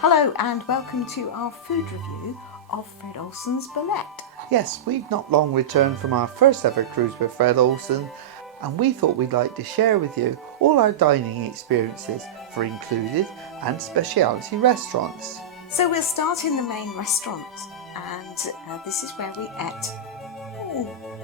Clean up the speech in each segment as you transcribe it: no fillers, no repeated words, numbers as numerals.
Hello and welcome to our food review of Fred Olsen's Bolette. Yes, we've not long returned from our first ever cruise with Fred Olsen, and we thought we'd like to share with you all our dining experiences for included and speciality restaurants. So we'll start in the main restaurant, and this is where we ate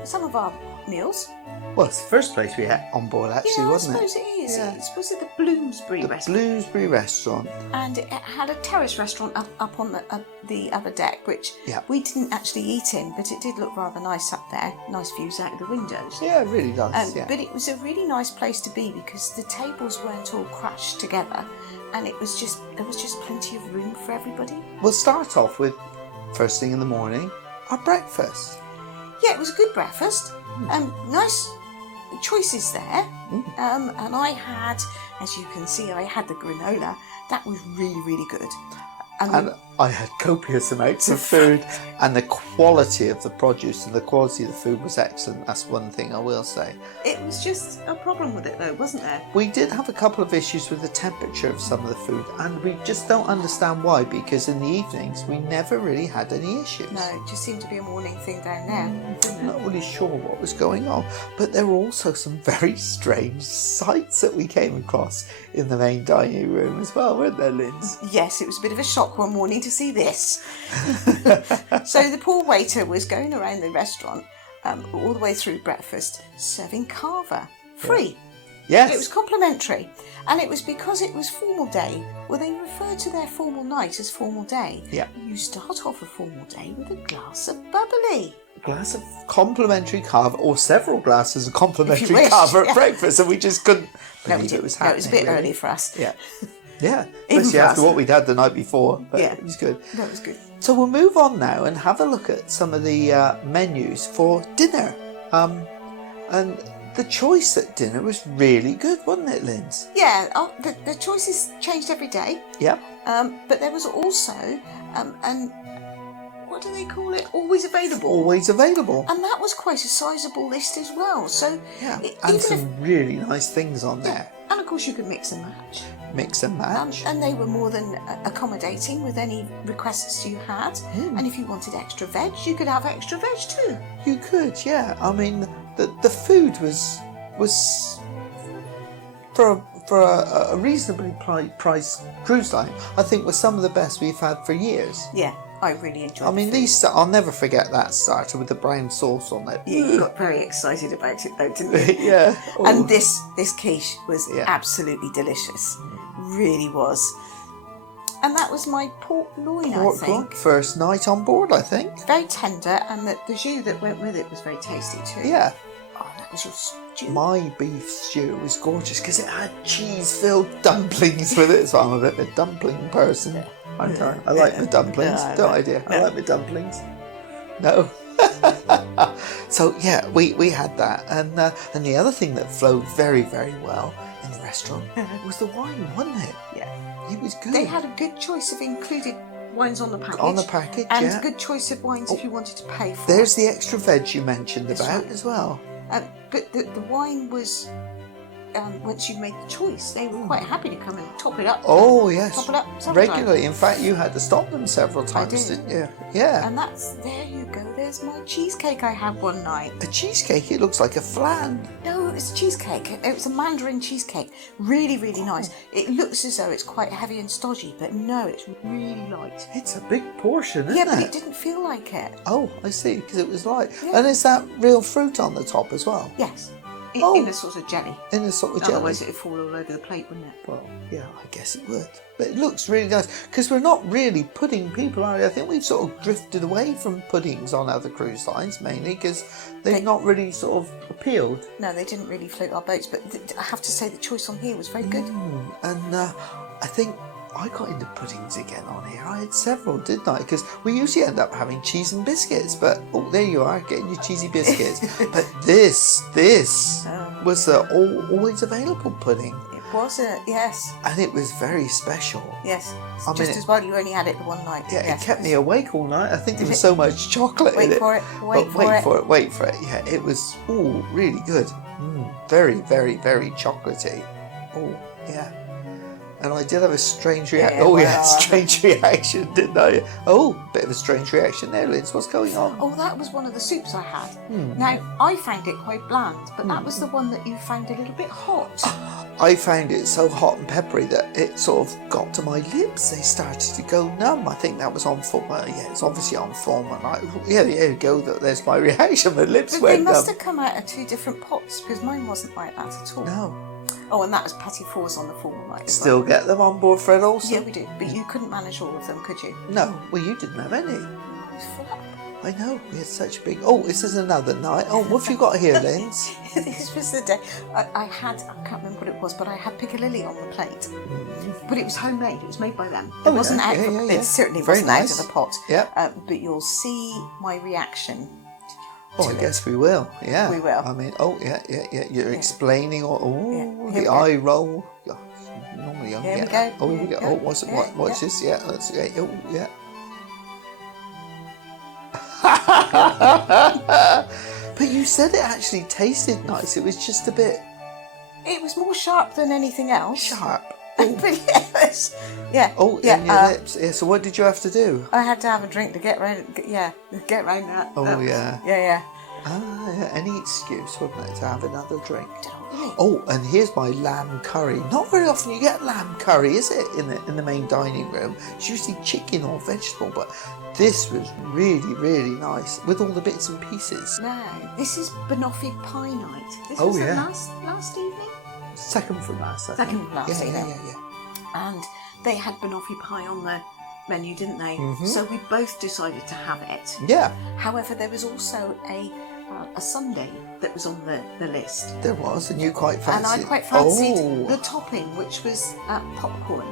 some of our meals. Well, it's the first place we ate on board actually, wasn't it? I suppose it is. Yeah. Was it the Bloomsbury The restaurant? Bloomsbury restaurant. And it had a terrace restaurant up on the other deck, which we didn't actually eat in, but it did look rather nice up there. Nice views out of the windows. Yeah, really nice. But it was a really nice place to be because the tables weren't all crashed together, and there was just plenty of room for everybody. We'll start off with, first thing in the morning, our breakfast. Yeah, it was a good breakfast. Nice choices there. And I had, as you can see, I had the granola. That was really, really good. And I had copious amounts of food, and the quality of the produce and the quality of the food was excellent. That's one thing I will say. It was just a problem with it though, wasn't there? We did have a couple of issues with the temperature of some of the food, and we just don't understand why, because in the evenings we never really had any issues. No, it just seemed to be a morning thing down there. I'm not really sure what was going on, but there were also some very strange sights that we came across in the main dining room as well, weren't there, Linz? Yes, it was a bit of a shock one morning to see this. So the poor waiter was going around the restaurant all the way through breakfast serving carver, free. Yes. It was complimentary, and it was because it was formal day. Well, they refer to their formal night as formal day. Yeah. You start off a formal day with a glass of bubbly. A glass of complimentary carver, or several glasses of complimentary wish, carver at breakfast, and we just couldn't believe No, it was happening. it was a bit really. early for us. Yeah. Yeah, Even especially for after us. what we'd had the night before, but Yeah. it was good. That was good. So we'll move on now and have a look at some of the menus for dinner. And the choice at dinner was really good, wasn't it, Linz? Yeah, the choices changed every day. Yeah. But there was also, and what do they call it? Always available. Always available. And that was quite a sizable list as well. So Yeah, even and if, some really nice things on there. and of course you could mix and match. Mix and match. And they were more than accommodating with any requests you had. And if you wanted extra veg, you could have extra veg too. You could, yeah. I mean, the food was for a reasonably priced cruise line, I think was some of the best we've had for years. Yeah, I really enjoyed it. I mean, I'll never forget that starter with the brown sauce on it. Yeah, you got very excited about it though, didn't you? Yeah. And this quiche was absolutely delicious. Really was. And that was my pork loin, I think. First night on board, I think. Very tender, and the jus that went with it was very tasty too. Yeah. Oh, that was your stew. My beef stew was gorgeous because it had cheese-filled dumplings with it. So I'm a bit of a dumpling person. I like my dumplings, don't I, dear? I like my dumplings. No. So yeah, we had that, and the other thing that flowed very, very well in the restaurant was the wine, wasn't it? Yeah, it was good. They had a good choice of included wines on the package. On the package, and yeah. a good choice of wines if you wanted to pay for. There's the extra veg you mentioned That's about right. as well. But the wine was. Once you made the choice, they were quite happy to come and top it up. Oh yes, Top it up several regularly. times. In fact, you had to stop them several times, did. didn't you? Yeah. And there you go. There's my cheesecake I had one night. A cheesecake. It looks like a flan. No, it was a cheesecake. It was a mandarin cheesecake. Really, really nice. It looks as though it's quite heavy and stodgy, but no, it's really light. It's a big portion, isn't Yeah, but it? it didn't feel like it. Oh, I see, because it was light. Yeah. And is that real fruit on the top as well? Yes. Oh. In a sort of jelly. In a sort of jelly? Otherwise it would fall all over the plate, wouldn't it? Well, yeah, I guess it would. But it looks really nice, because we're not really pudding people, are we? I think we've sort of drifted away from puddings on other cruise lines, mainly, because they've not really sort of appealed. No, they didn't really float our boats, but I have to say the choice on here was very good. And I think I got into puddings again on here. I had several, didn't I? Because we usually end up having cheese and biscuits, but oh, there you are, getting your cheesy biscuits. But this was the always available pudding. It was it, yes. And it was very special. Yes. I mean, Just as well you only had it the one night. Yeah, yes, it kept me awake all night. I think there was so much chocolate in it. Wait for it. Wait for it. Yeah, it was really good. Very, very, very chocolatey. Oh, yeah. And I did have a strange reaction. Yeah, Oh, well, yeah, strange reaction, didn't I? Oh, bit of a strange reaction there, Liz. What's going on? Oh, that was one of the soups I had. Now, I found it quite bland, but that was the one that you found a little bit hot. I found it so hot and peppery that it sort of got to my lips. They started to go numb. I think that was on film. Yeah, it's obviously on film. And there you go. There's my reaction. My lips But went they must numb. have come out of two different pots, because mine wasn't like that at all. No. Oh, and that was patty fours on the formal night. Still get them on board, Fred Olsen? Yeah, we do. But you couldn't manage all of them, could you? No. Well, you didn't have any. It was full up. I know. We had such a big... Oh, this is another night. Oh, what have you got here, Linz? This was the day I can't remember what it was, but I had piccalilli on the plate. But it was homemade. It was made by them. It wasn't out. It certainly Very wasn't nice. out of the pot. Yeah. But you'll see my reaction. Oh, I guess we will. Yeah. We will. I mean, oh, yeah. You're explaining all... Oh, Here the we eye roll. Oh, normally I Here get we that. go. Oh, here we go. Here Oh, we go. what's this? Yeah, let's go. Oh, yeah. But you said it actually tasted nice. It was just a bit It was more sharp than anything else. sharp. But yes. Yeah. Oh, yeah. in your lips. Yeah, so what did you have to do? I had to have a drink to get round. Get round that. Oh, yeah. Yeah. Ah, yeah. Any excuse, wouldn't it, to have another drink? Totally. Oh, and here's my lamb curry. Not very often you get lamb curry, is it, in the main dining room? It's usually chicken or vegetable, but this was really, really nice with all the bits and pieces. Now, this is banoffee pie night. This Oh, was yeah. last evening? Second from last, I think. Second from last evening. Yeah. And they had banoffee pie on the menu, didn't they? Mm-hmm. So we both decided to have it. Yeah, However, there was also a sundae that was on the list. there was, and you quite fancied. And I quite fancied Oh, the topping, which was popcorn.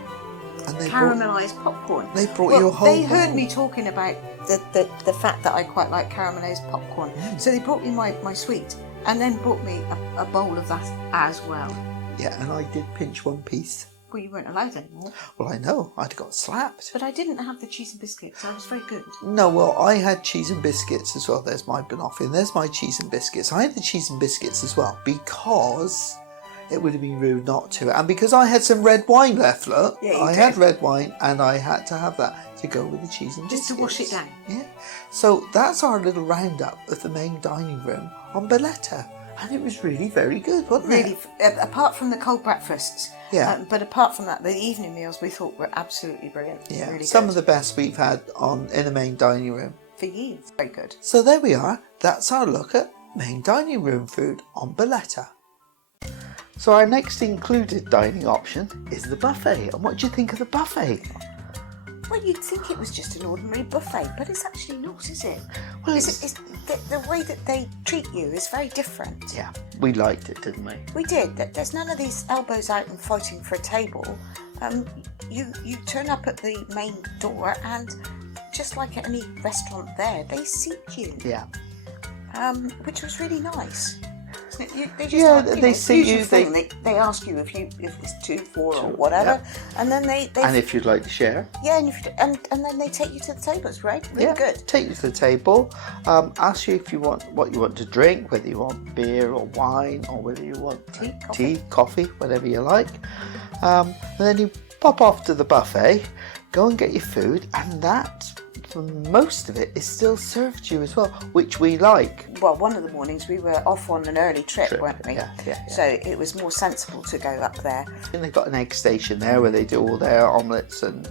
and they Caramelised popcorn. They brought you a whole They heard bowl. me talking about the fact that I quite like caramelised popcorn. So they brought me my sweet and then brought me a bowl of that as well. Yeah, and I did pinch one piece. Well, you weren't allowed anymore. Well, I know, I'd got slapped. But I didn't have the cheese and biscuits, so it was very good. No, well, I had cheese and biscuits as well. There's my banoffee, and there's my cheese and biscuits. I had the cheese and biscuits as well because it would have been rude not to. And because I had some red wine left, look. Yeah, you I did. had red wine, and I had to have that to go with the cheese and Just biscuits. to wash it down. Yeah. So that's our little roundup of the main dining room on Bolette. And it was really very good, wasn't Really, it? apart from the cold breakfasts. Yeah. But apart from that, the evening meals we thought were absolutely brilliant. Yeah. Really Some good. of the best we've had in the main dining room. For you, very good. So there we are. That's our look at main dining room food on Bolette. So our next included dining option is the buffet. And what do you think of the buffet? Well, you'd think it was just an ordinary buffet, but it's actually not, is it? Well, It's the way that they treat you is very different. Yeah, we liked it, didn't we? We did. There's none of these elbows out and fighting for a table. You turn up at the main door and just like at any restaurant there, they seat you. Yeah. Which was really nice. They just Yeah, ask, they seat you, They ask you if it's 2, 4 or whatever, and then they And if you'd like to share. yeah, and then they take you to the table. It's right, really good. Take you to the table, ask you if you want what you want to drink, whether you want beer or wine, or whether you want tea, coffee, whatever you like. And then you pop off to the buffet, go and get your food, and that, for most of it, is still served to you as well, which we like. Well, one of the mornings we were off on an early trip, weren't we? Yeah. So it was more sensible to go up there. And they've got an egg station there where they do all their omelettes and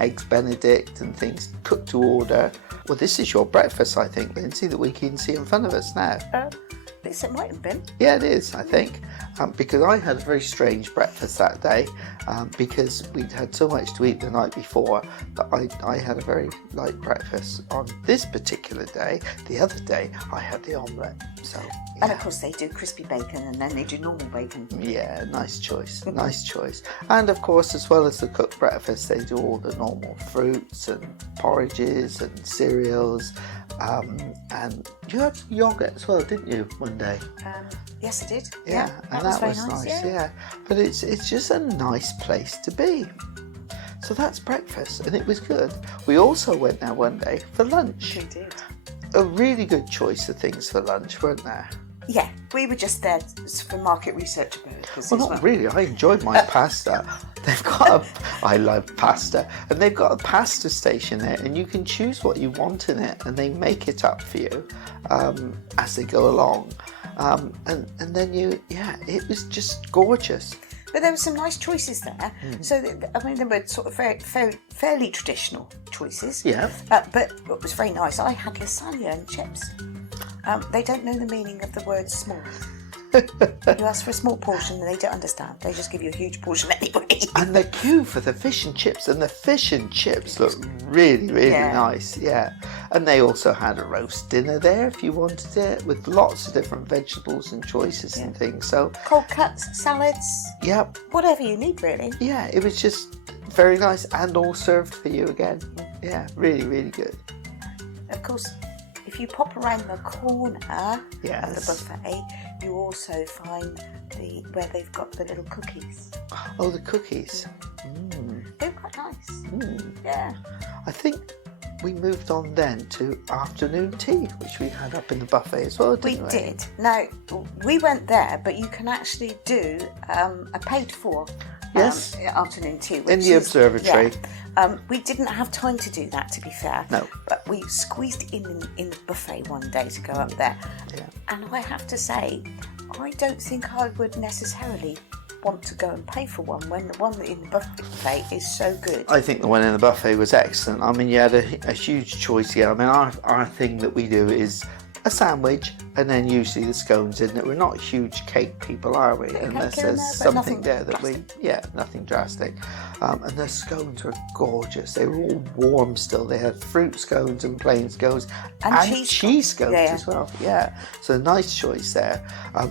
eggs Benedict and things cooked to order. Well, this is your breakfast, I think, Lindsay, that we can see in front of us now. At least it might have been. Yeah, it is, I think, because I had a very strange breakfast that day because we'd had so much to eat the night before that I had a very light breakfast on this particular day. The other day, I had the omelette, so... Yeah. And of course they do crispy bacon and then they do normal bacon. Yeah, nice choice, nice choice. And of course, as well as the cooked breakfast, they do all the normal fruits and porridges and cereals. And you had yoghurt as well, didn't you, one day? Yes, I did. Yeah, and that was nice. Yeah, but it's just a nice place to be. So that's breakfast, and it was good. We also went there one day for lunch. We did. A really good choice of things for lunch, weren't there? Yeah, we were just there for market research purposes. Well, not really. I enjoyed my pasta. They've got I love pasta, and they've got a pasta station there, and you can choose what you want in it, and they make it up for you as they go along. And then it was just gorgeous. But there were some nice choices there. So, they were sort of fairly traditional choices. Yeah. But it was very nice. I had lasagna and chips. They don't know the meaning of the word small. You ask for a small portion and they don't understand. They just give you a huge portion anyway. And the queue for the fish and chips, look really, really nice. Yeah. And they also had a roast dinner there if you wanted it, with lots of different vegetables and choices and things. So cold cuts, salads. Yep. Whatever you need, really. Yeah, it was just very nice, and all served for you again. Yeah, really, really good. Of course, if you pop around the corner of the Yes. buffet, you also find where they've got the little cookies. Oh, the cookies. They're quite nice. Yeah. I think we moved on then to afternoon tea, which we had up in the buffet as well, didn't we? We did. Now, we went there, but you can actually do a paid for afternoon tea. In the observatory. Yeah. We didn't have time to do that, to be fair. No. But we squeezed in the buffet one day to go up there. Yeah. And I have to say, I don't think I would necessarily want to go and pay for one when the one in the buffet is so good. I think the one in the buffet was excellent. I mean, you had a huge choice here. I mean, our thing that we do is a sandwich and then usually the scones in it. We're not huge cake people, are we? Unless there's something there that nothing drastic. And the scones were gorgeous. They were all warm still. They had fruit scones and plain scones and cheese scones as well. Yeah, so nice choice there.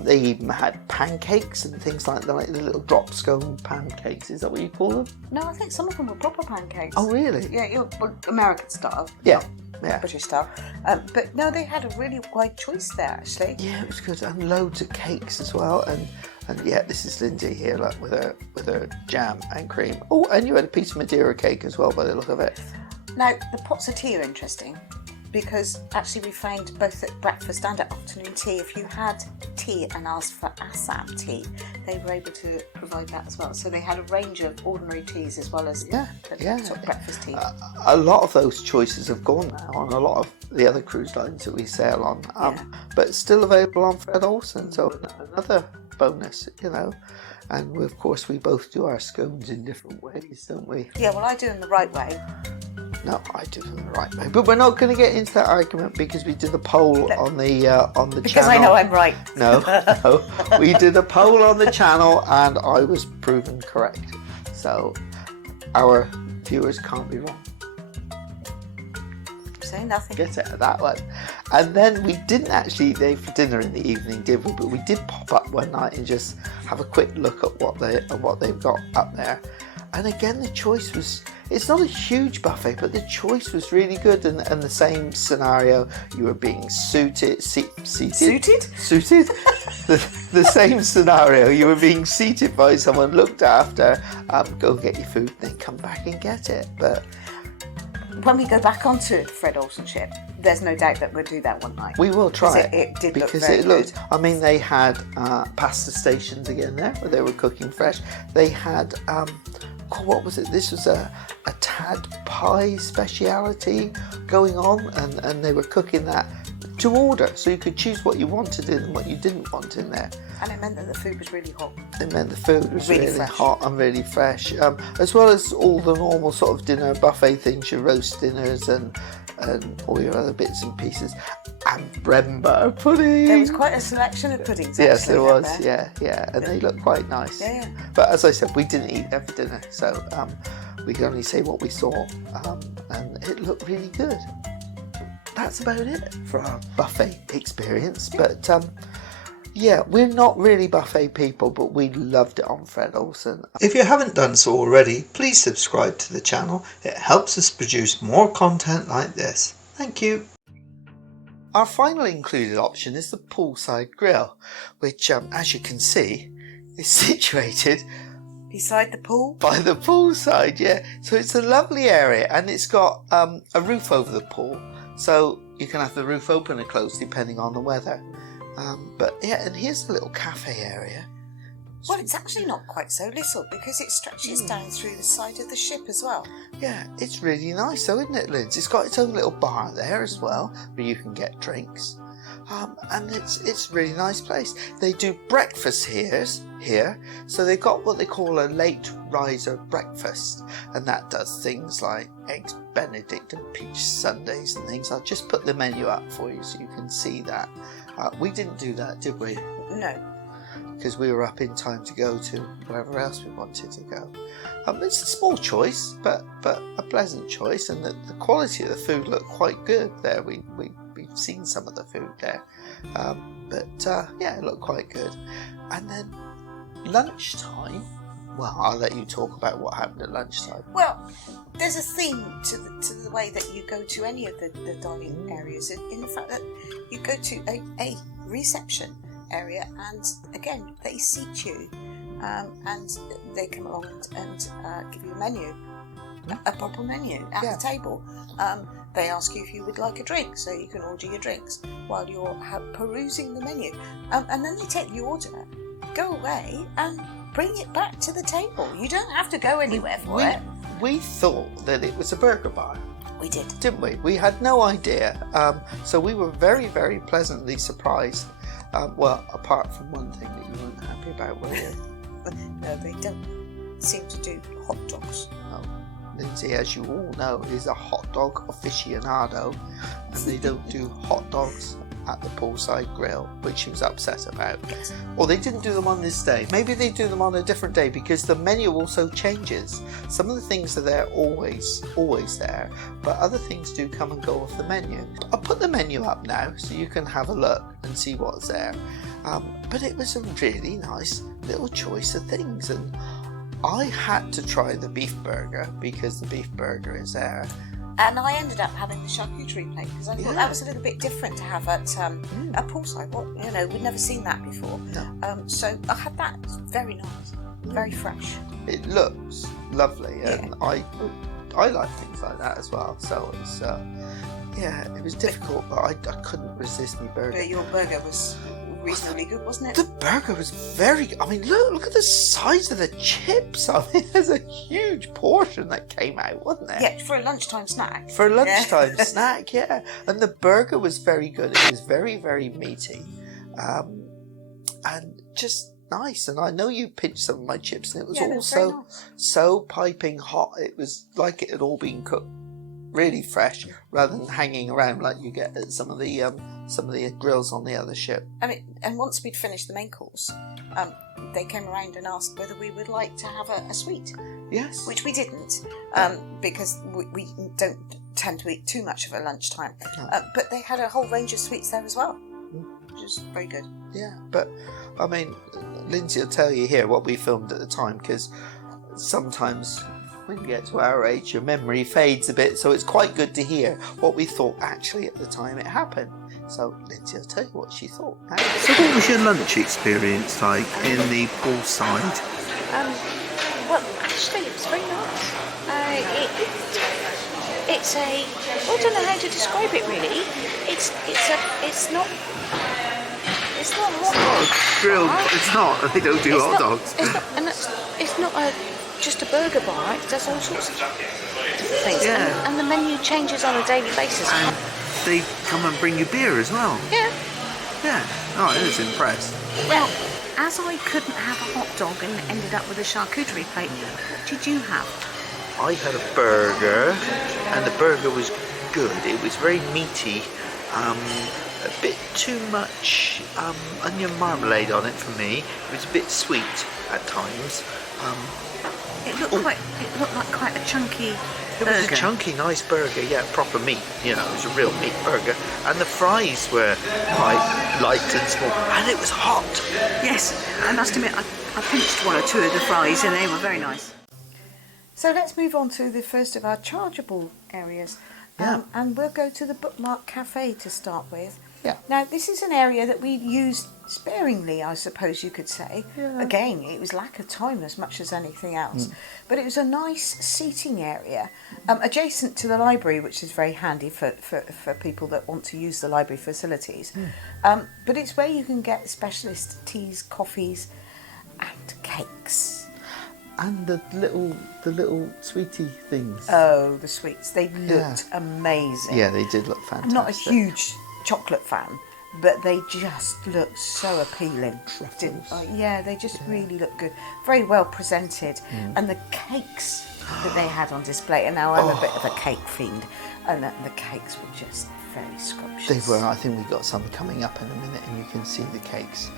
They even had pancakes and things like that, like the little drop scone pancakes. Is that what you call them? No, I think some of them were proper pancakes. Oh, really? Yeah, American style. Yeah. British style. But no, they had a really wide choice there, actually. Yeah, it was good, and loads of cakes as well. And yeah, this is Lindsey here, like with her jam and cream. Oh, and you had a piece of Madeira cake as well, by the look of it. Now, the pots of tea are interesting because actually we found both at breakfast and at afternoon tea, if you had tea and asked for Assam tea, they were able to provide that as well. So they had a range of ordinary teas as well as sort of breakfast tea. A lot of those choices have gone now on a lot of the other cruise lines that we sail on, but still available on Fred Olsen, so another bonus, And of course we both do our scones in different ways, don't we? Yeah, well, I do them the right way. No, I do them the right way. But we're not going to get into that argument because we did a poll on the channel. Because I know I'm right. No, we did a poll on the channel and I was proven correct. So our viewers can't be wrong. Say nothing. Get out of that one. And then we didn't actually eat there for dinner in the evening, did we? But we did pop up one night and just have a quick look at what they've got up there. And again, the choice was, it's not a huge buffet, but the choice was really good. And the same scenario, you were being seated? Suited? The same scenario, you were being seated by someone, looked after, go get your food, then come back and get it. But when we go back onto Fred Olsen ship, there's no doubt that we'll do that one night. We will try it. It did because look very good. I mean, they had pasta stations again there where they were cooking fresh. They had, what was it? This was a tad pie speciality going on, and they were cooking that to order, so you could choose what you wanted in and what you didn't want in there. And it meant that the food was really hot. It meant the food was really fresh. hot and really fresh, as well as all the normal sort of dinner buffet things, your roast dinners and all your other bits and pieces, and bread and butter pudding. There was quite a selection of puddings. Yes, there was. There. Yeah, and they looked quite nice. Yeah. But as I said, we didn't eat there for dinner, so we can only say what we saw, and it looked really good. That's about it for our buffet experience. But we're not really buffet people, but we loved it on Fred Olsen. If you haven't done so already, please subscribe to the channel. It helps us produce more content like this. Thank you. Our final included option is the poolside grill, which, as you can see, is situated beside the pool? By the poolside, yeah. So it's a lovely area, and it's got a roof over the pool. So you can have the roof open or closed depending on the weather. But yeah, and here's the little cafe area. Well, it's actually not quite so little because it stretches down through the side of the ship as well. Yeah, it's really nice though, isn't it, Lindsey? It's got its own little bar there as well, where you can get drinks. And it's a really nice place. They do breakfast here, so they've got what they call a late riser breakfast, and that does things like eggs Benedict and peach sundaes and things. I'll just put the menu up for you so you can see that. We didn't do that, did we? No. Because we were up in time to go to wherever else we wanted to go. It's a small choice, but a pleasant choice, and the quality of the food looked quite good there. We've seen some of the food there, yeah, it looked quite good. And then lunchtime. Well, I'll let you talk about what happened at lunchtime. Well, there's a theme to the way that you go to any of the dining areas, in the fact that you go to a reception area, and again they seat you, and they come along and give you a menu, a proper menu at the table. They ask you if you would like a drink, so you can order your drinks while you're perusing the menu, and then they take the order, go away and bring it back to the table. You don't have to go anywhere for it. We thought that it was a burger bar. We did, didn't we? We had no idea, so we were very, very pleasantly surprised. Well, apart from one thing that you weren't happy about, were you? No, they don't seem to do hot dogs. No. Lindsey, as you all know, is a hot dog aficionado, and they don't do hot dogs at the poolside grill, which she was upset about. Yes. Or they didn't do them on this day. Maybe they do them on a different day, because the menu also changes. Some of the things are there always there, but other things do come and go off the menu. I'll put the menu up now so you can have a look and see what's there. But it was a really nice little choice of things, and I had to try the beef burger because the beef burger is there. And I ended up having the charcuterie plate because I thought that was a little bit different to have at a poolside. Well, we'd never seen that before. No. So I had that. It's very nice, very fresh. It looks lovely, and I like things like that as well. So it's it was difficult, but I couldn't resist my burger. But your burger was reasonably good, wasn't it? The burger was very. I mean, look at the size of the chips. I mean, there's a huge portion that came out, wasn't there? Yeah, for a lunchtime snack. For a lunchtime snack, yeah. And the burger was very good. It was very, very meaty, and just nice. And I know you pinched some of my chips, and it was also so piping hot. It was like it had all been cooked really fresh, rather than hanging around like you get at some of the grills on the other ship. I mean, and once we'd finished the main course, they came around and asked whether we would like to have a sweet. Yes. Which we didn't, because we don't tend to eat too much of a lunchtime. No. But they had a whole range of sweets there as well, which was very good. Yeah, but I mean, Lindsey will tell you here what we filmed at the time, because sometimes when you get to our age, your memory fades a bit, so it's quite good to hear what we thought actually at the time it happened. So Lindsey will tell you what she thought. So what was your lunch experience like in the poolside? Well, actually, it was very nice. It's a, I don't know how to describe it really. It's not hot dog. Grilled. It's not. They don't do hot dogs. It's not just a burger bar. It does all sorts of different things. Yeah. And the menu changes on a daily basis. And they come and bring you beer as well. Yeah. Yeah. Oh, I was impressed. Well, as I couldn't have a hot dog and ended up with a charcuterie plate, what did you have? I had a burger, and the burger was good. It was very meaty. A bit too much onion marmalade on it for me. It was a bit sweet at times. It looked like quite a chunky burger. It was a chunky, nice burger, yeah, proper meat. It was a real meat burger. And the fries were quite light and small, and it was hot. Yes, I must admit, I pinched one or two of the fries, and they were very nice. So let's move on to the first of our chargeable areas. Yeah. And we'll go to the Bookmark Cafe to start with. Yeah. Now, this is an area that we used sparingly, I suppose you could say. Yeah. Again, it was lack of time as much as anything else. But it was a nice seating area adjacent to the library, which is very handy for people that want to use the library facilities. But it's where you can get specialist teas, coffees and cakes. And the little sweetie things. Oh, the sweets. They looked amazing. Yeah, they did look fantastic. I'm not a huge chocolate fan, but they just looked so appealing. Yeah, they just really look good. Very well presented. And the cakes that they had on display, and now I'm a bit of a cake fiend, and the cakes were just very scrumptious. They were. I think we've got some coming up in a minute, and you can see the cakes.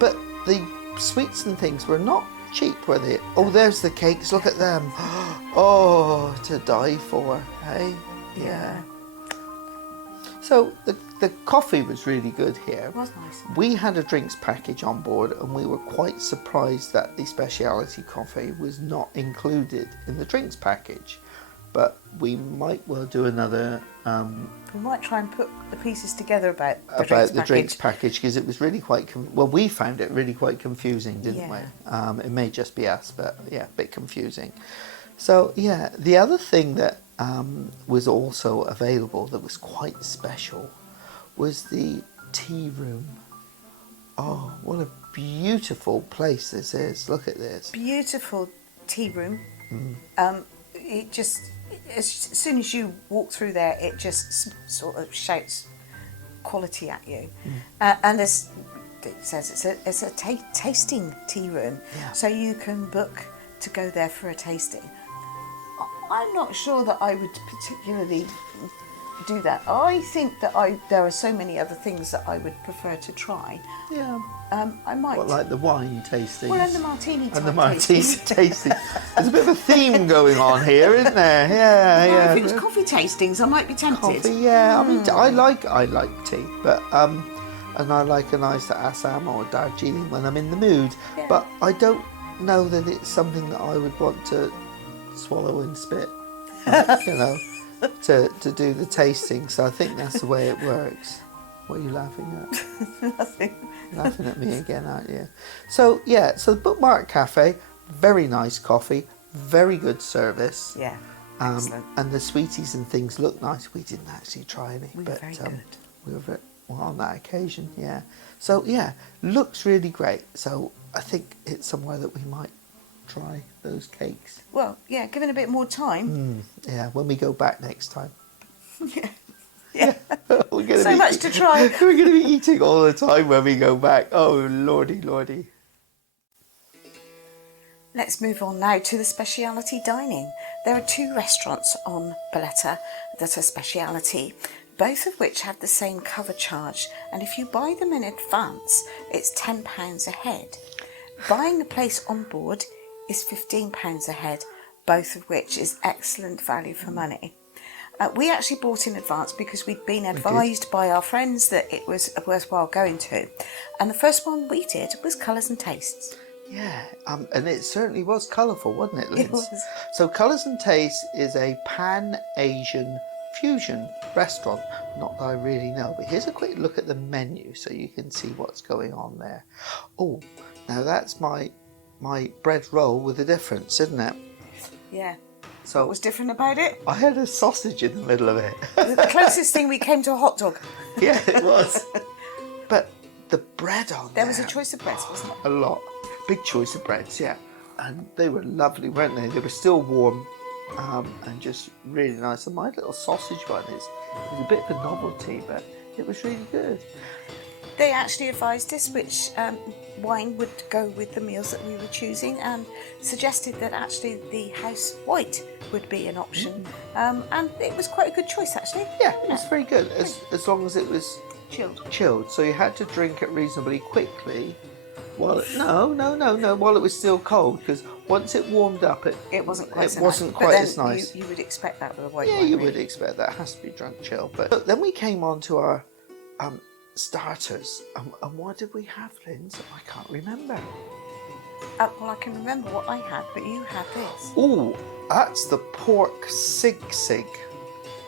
But the sweets and things were not cheap, were they? Oh, there's the cakes. Look at them. Oh, to die for, hey? Yeah. So the coffee was really good here. It was nice. We had a drinks package on board, and we were quite surprised that the speciality coffee was not included in the drinks package. But we might well do another. We might try and put the pieces together about the drinks package, because it was really quite. We found it really quite confusing, didn't we? It may just be us, but yeah, a bit confusing. So yeah, the other thing that was also available that was quite special was the tea room. Oh, what a beautiful place this is! Look at this. Beautiful tea room. It just, as soon as you walk through there, it just sort of shouts quality at you. And as it says, it's a tasting tea room, so you can book to go there for a tasting. I'm not sure that I would particularly do that. I think that there are so many other things that I would prefer to try. Yeah. I might. What, like the wine tasting? Well, and the martini type and the martini tasting. There's a bit of a theme going on here, isn't there? Yeah, Well, yeah. if it was coffee tastings, I might be tempted. Coffee, yeah. I mean, I like tea, but and I like a nice Assam or Darjeeling when I'm in the mood. Yeah. But I don't know that it's something that I would want to swallow and spit. You know, to do the tasting. So I think that's the way it works. What are you laughing at? Nothing. Laughing at me again, aren't you? So yeah, so the Bookmark Cafe, very nice coffee, very good service. Yeah, excellent. And the sweeties and things look nice. We didn't actually try any, We were very good. We were on that occasion, yeah. So yeah, looks really great. So I think it's somewhere that we might try those cakes. Well, yeah, given a bit more time. Yeah, when we go back next time. Yeah. We're gonna So much to try. We're going to be eating all the time when we go back. Oh, lordy, lordy. Let's move on now to the speciality dining. There are 2 restaurants on Bolette that are speciality, both of which have the same cover charge, and if you buy them in advance, it's £10 a head. Buying a place on board is £15 a head, both of which is excellent value for money. We actually bought in advance because we'd been advised by our friends that it was worthwhile going to. And the first one we did was Colours and Tastes. Yeah, and it certainly was colourful, wasn't it, Liz? It was. So Colours and Tastes is a Pan-Asian fusion restaurant. Not that I really know, but here's a quick look at the menu so you can see what's going on there. Oh, now that's my bread roll with a difference, isn't it? Yeah. So What was different about it? I had a sausage in the middle of it. The closest thing we came to a hot dog. Yeah, it was. But the bread on There was a choice of breads, wasn't there? a lot. Big choice of breads, yeah. And they were lovely, weren't they? They were still warm and just really nice. And my little sausage one is a bit of a novelty, but it was really good. They actually advised us which wine would go with the meals that we were choosing, and suggested that actually the house white would be an option. And it was quite a good choice, actually. Yeah, it was very good, as long as it was Chilled. So you had to drink it reasonably quickly. While it was still cold, because once it warmed up, it wasn't quite as nice. You would expect that with a white Yeah, wine. you really. would expect that. It has to be drunk chill. But then we came on to our starters. And what did we have, Linz? I can't remember. Well, I can remember what I had, but you had this. Oh, that's the pork sig,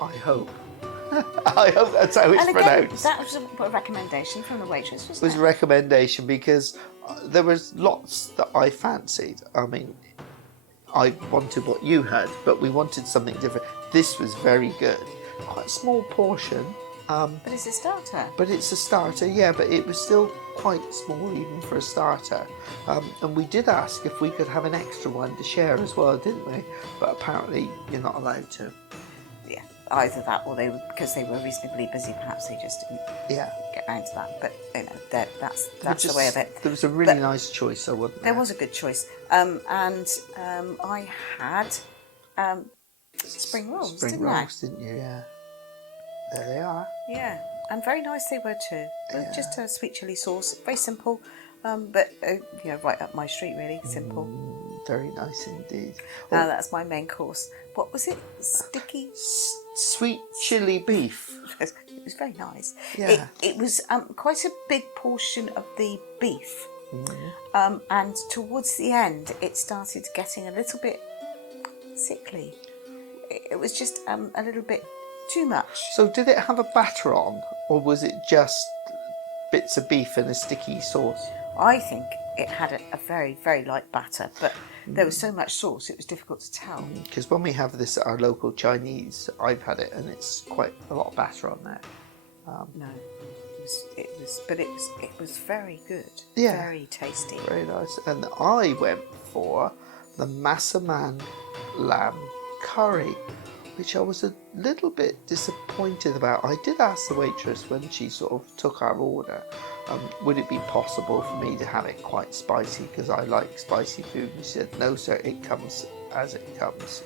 I hope. I hope that's how it's And again, pronounced. that was a recommendation from the waitress, It wasn't was it? a recommendation because there was lots that I fancied. I mean, I wanted what you had, but we wanted something different. This was very good. Quite a small portion. But it's a starter. But it's a starter, yeah, but it was still quite small even for a starter. And we did ask if we could have an extra one to share as well, didn't we? But apparently you're not allowed to. Yeah, either that or because they were reasonably busy, perhaps they just didn't get round to that. But you know, that's the way of it. There was a really nice choice, though, wasn't there? There was a good choice. I had spring rolls, didn't I? Didn't you? Yeah. There they are. Yeah, and very nice they were too. Yeah. Just a sweet chilli sauce, very simple, but right up my street, really simple. Very nice indeed. That's my main course. What was it? Sticky? Sweet chili beef. It was very nice. Yeah. It was quite a big portion of the beef. And towards the end, it started getting a little bit sickly. It was just a little bit too much. So did it have a batter on, or was it just bits of beef and a sticky sauce? I think it had a very, very light batter, but there was so much sauce it was difficult to tell. Because when we have this at our local Chinese, I've had it and it's quite a lot of batter on there. No, it was very good. Yeah. Very tasty. Very nice. And I went for the Massaman lamb curry, which I was a little bit disappointed about. I did ask the waitress when she sort of took our order, would it be possible for me to have it quite spicy, because I like spicy food, and she said, no sir, it comes as it comes.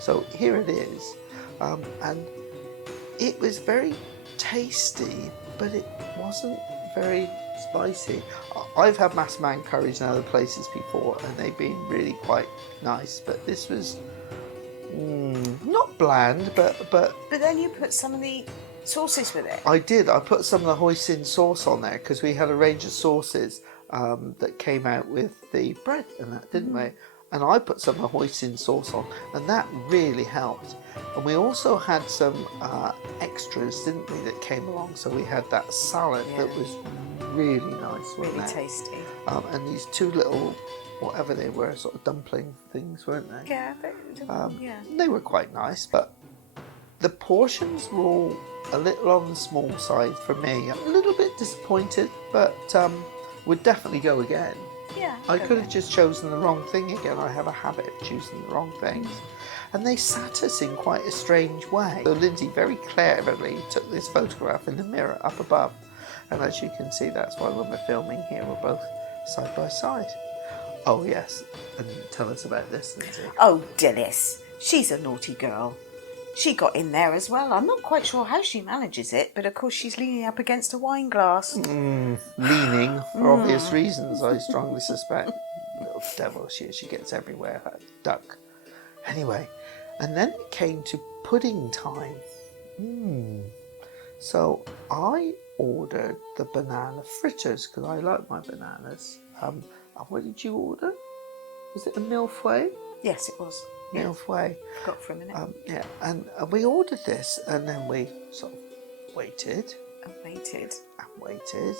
So here it is. And it was very tasty, but it wasn't very spicy. I've had Massaman curries in other places before, and they've been really quite nice, but this was not bland, but But then you put some of the sauces with it. I did. I put some of the hoisin sauce on there because we had a range of sauces that came out with the bread and that, didn't we? And I put some of the hoisin sauce on, and that really helped. And we also had some extras, didn't we, that came along. So we had that salad that was really nice, wasn't Really it? tasty. And these two little, whatever they were, sort of dumpling things, weren't they? Yeah, They were quite nice, but the portions were all a little on the small side for me. I'm a little bit disappointed, but would definitely go again. Yeah. I could have just chosen the wrong thing again. I have a habit of choosing the wrong things. And they sat us in quite a strange way. So Lindsey very cleverly took this photograph in the mirror up above. And as you can see, that's why when we're filming here, we're both side by side. Oh yes, and tell us about this, Lindsey. Oh, Dillis. She's a naughty girl. She got in there as well. I'm not quite sure how she manages it, but of course she's leaning up against a wine glass. Leaning, for obvious reasons, I strongly suspect. Little devil, she gets everywhere, that duck. Anyway, and then it came to pudding time. So I ordered the banana fritters, because I like my bananas. What did you order? Was it a milfway? Yes, it was. Milfway. Forgot for a minute. Yeah, and we ordered this, and then we sort of waited. And waited. And waited.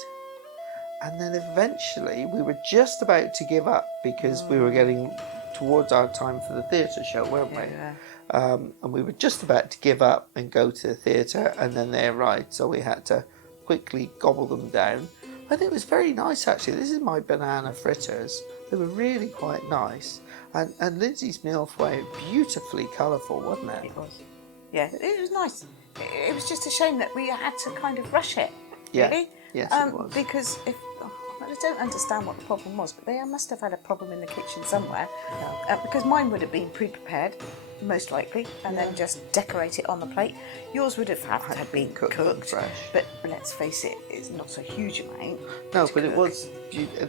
And then eventually we were just about to give up because we were getting towards our time for the theatre show, weren't we? Yeah. And we were just about to give up and go to the theatre, and then they arrived, so we had to quickly gobble them down. And it was very nice, actually. This is my banana fritters. They were really quite nice. And Lindsey's milfway, beautifully colourful, wasn't it? It was. Yeah, it was nice. It was just a shame that we had to kind of rush it. Yeah. Really? Yes, it was. Because I don't understand what the problem was, but they must have had a problem in the kitchen somewhere. Because mine would have been pre-prepared, most likely, and then just decorate it on the plate. Yours would have had been cooked, fresh. But let's face it, it's not a huge amount. No, to but it cook. was.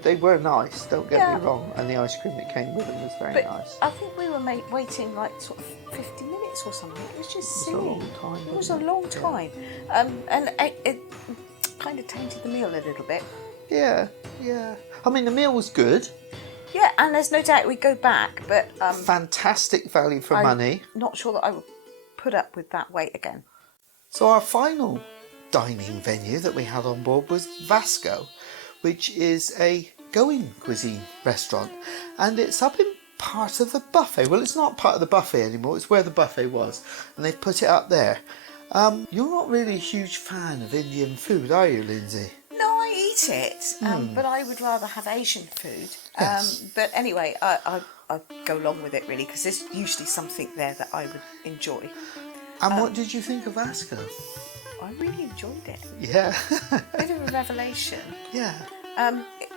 They were nice. Don't get me wrong. And the ice cream that came with them was very But nice. I think we were waiting like sort of 50 minutes or something. It was just It was silly. a long time. It was a long time. And it kind of tainted the meal a little bit. Yeah. I mean, the meal was good. Yeah, and there's no doubt we'd go back, but Fantastic value for money. Not sure that I would put up with that wait again. So our final dining venue that we had on board was Vasco, which is a going cuisine restaurant, and it's up in part of the buffet. Well, it's not part of the buffet anymore, it's where the buffet was, and they've put it up there. You're not really a huge fan of Indian food, are you, Lindsay? No, I eat it, but I would rather have Asian food. Yes. But anyway, I go along with it really, because there's usually something there that I would enjoy. And what did you think of Vasco? I really enjoyed it. Yeah. Bit of a revelation. Yeah.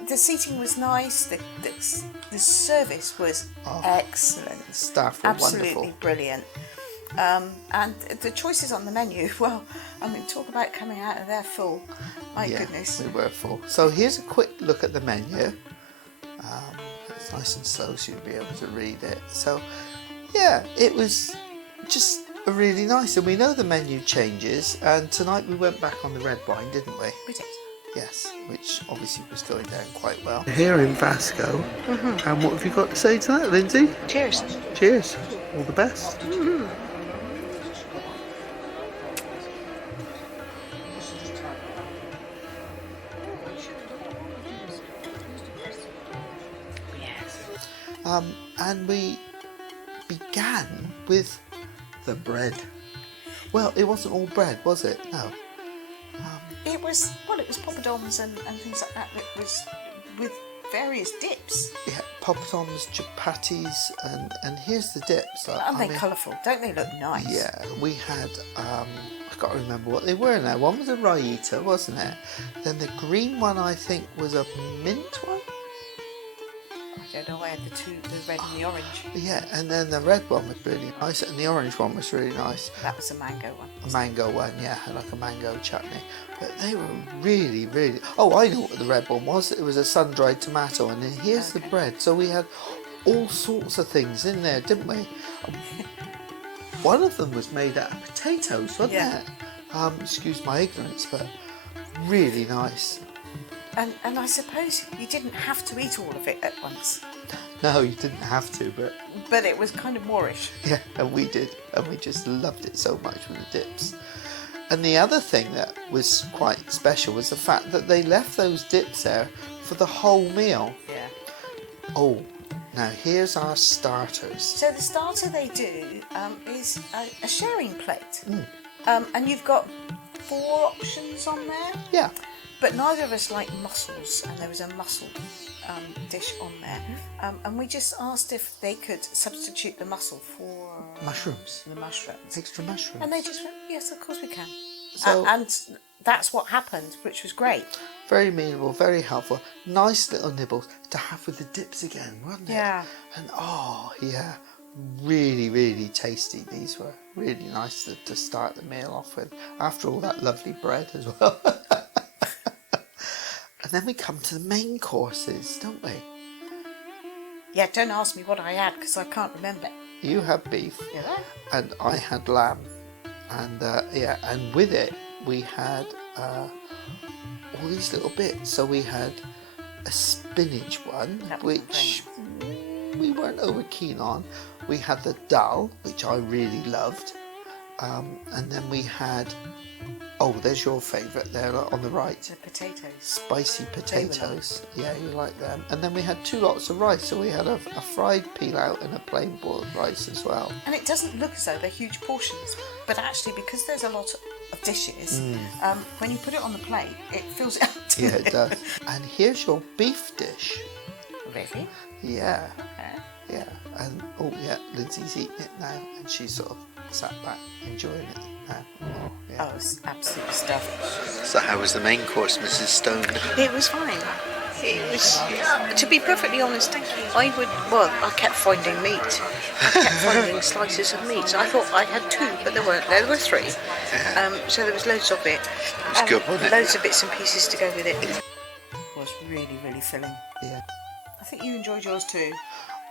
The seating was nice. The service was excellent. Staff were absolutely wonderful. Brilliant. And the choices on the menu, well, I mean, talk about coming out of there full. My goodness. We were full. So here's a quick look at the menu. It's nice and slow, so you'll be able to read it. So, yeah, it was just really nice. And we know the menu changes. And tonight we went back on the red wine, didn't we? We did. Yes, which obviously was going down quite well. Here in Vasco. And what have you got to say to that, Lindsay? Cheers. Cheers. All the best. And we began with the bread. Well, it wasn't all bread, was it? No. It was poppadoms and things like that. It was with various dips. Yeah, poppadoms, chapatis, and here's the dips. Aren't they colourful? Don't they look nice? Yeah, we had, I can't remember what they were now. One was a raita, wasn't it? Then the green one, I think, was a mint one. I don't know, I had the red and the orange. Yeah, and then the red one was really nice, and the orange one was really nice. That was a mango one. A mango one, yeah, like a mango chutney. But they were really, really... Oh, I know what the red one was. It was a sun-dried tomato, and then here's the bread. So we had all sorts of things in there, didn't we? One of them was made out of potatoes, wasn't it? Excuse my ignorance, but really nice. And I suppose you didn't have to eat all of it at once. No, you didn't have to, but it was kind of moreish. Yeah, and we did, and we just loved it so much with the dips. And the other thing that was quite special was the fact that they left those dips there for the whole meal. Yeah. Oh, now here's our starters. So the starter they do is a sharing plate, and you've got 4 options on there. Yeah. But neither of us like mussels, and there was a mussel dish on there. And we just asked if they could substitute the mussel for... mushrooms. The mushrooms. Extra mushrooms. And they just went, yes, of course we can. So, and that's what happened, which was great. Very amenable, very helpful. Nice little nibbles to have with the dips again, wasn't it? Yeah. And really, really tasty. These were really nice to start the meal off with. After all that lovely bread as well. And then we come to the main courses, don't we? Yeah, don't ask me what I had, because I can't remember. You had beef. Yeah. And I had lamb. And and with it we had all these little bits. So we had a spinach one, which we weren't over keen on. We had the dal, which I really loved. And then we had... Oh, there's your favourite there on the right. The potatoes. Spicy potatoes. Yeah, you like them. And then we had 2 lots of rice. So we had a fried pilau and a plain boiled rice as well. And it doesn't look as though they're huge portions. But actually, because there's a lot of dishes, when you put it on the plate, it fills it out. Yeah, it does. And here's your beef dish. Really? Yeah. Okay. Yeah. And, Lindsay's eating it now. And she's sort of sat back enjoying it now. Oh, it's absolute stuff. So how was the main course, Mrs. Stone? It was fine. It was, to be perfectly honest, I kept finding meat. I kept finding slices of meat. I thought I had 2, but there weren't. There were 3. So there was loads of it. It was good, wasn't it? Loads of bits and pieces to go with it. It was really, really filling. Yeah. I think you enjoyed yours too.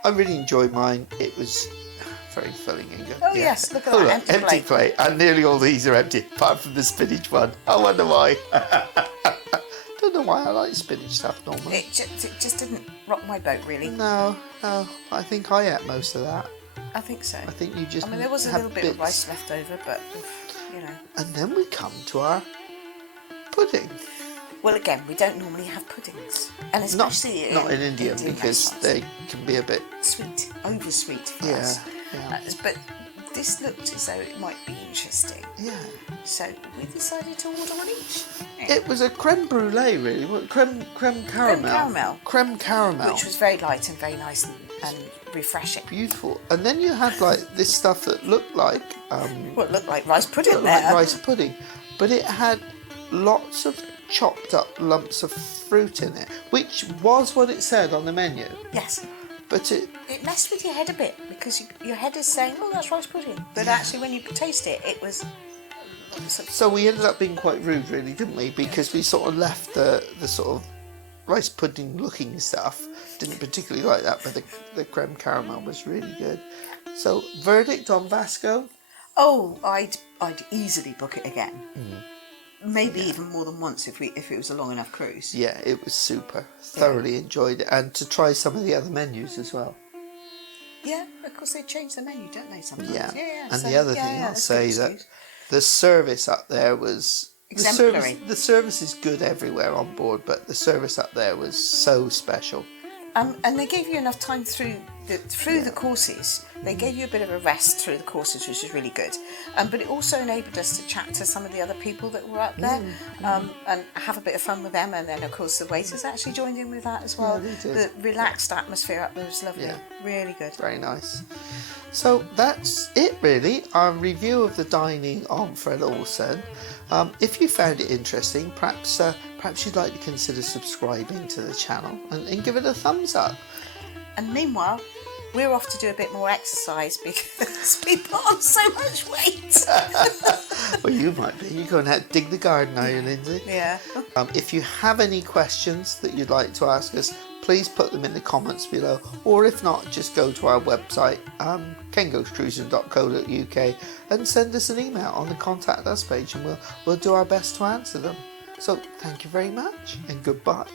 I really enjoyed mine. It was very filling and good. Oh yes, look at that empty plate. And nearly all these are empty, apart from the spinach one. I wonder why. Don't know why I like spinach stuff normally. It just didn't rock my boat really. No, I think I ate most of that. I think so. I think you just. I mean, there was a have little bit bits. of rice left over, but you know. And then we come to our pudding. Well, again, we don't normally have puddings, and especially Not in India Indian because restaurants. they can be a bit. Sweet, over sweet for Yeah, us. yeah. But this looked as though it might be interesting. Yeah. So we decided to order one each. It was a creme brulee, really. Creme caramel. Creme caramel. Which was very light and very nice and refreshing. Beautiful. And then you had like this stuff that looked like Well, it looked like rice pudding looked there. like rice pudding, but it had lots of chopped up lumps of fruit in it, which was what it said on the menu. Yes. But it messed with your head a bit because your head is saying, "Oh, that's rice pudding," but actually, when you taste it, it was. So we ended up being quite rude, really, didn't we? Because we sort of left the sort of rice pudding looking stuff. Didn't particularly like that, but the creme caramel was really good. So verdict on Vasco? Oh, I'd easily book it again. Maybe even more than once if it was a long enough cruise. Yeah, it was super. Thoroughly enjoyed it, and to try some of the other menus as well. Yeah, of course they change the menu, don't they? Sometimes. Yeah. Yeah. And So, the other yeah, thing I'll that's say good that excuse. the service up there was Exemplary. The service is good everywhere on board, but the service up there was so special. And they gave you enough time through the courses. They gave you a bit of a rest through the courses, which is really good. But it also enabled us to chat to some of the other people that were up there and have a bit of fun with them. And then, of course, the waiters actually joined in with that as well. Yeah, they did. The relaxed atmosphere up there was lovely. Yeah. Really good. Very nice. So that's it, really. Our review of the dining on Fred Olsen. If you found it interesting, perhaps you'd like to consider subscribing to the channel and give it a thumbs up. And meanwhile, we're off to do a bit more exercise because we put on so much weight. Well, you might be. You're going to have to dig the garden, are you, Lindsay? Yeah. If you have any questions that you'd like to ask us, please put them in the comments below. Or if not, just go to our website, kengoescruising.co.uk, and send us an email on the Contact Us page, and we'll do our best to answer them. So thank you very much, and goodbye.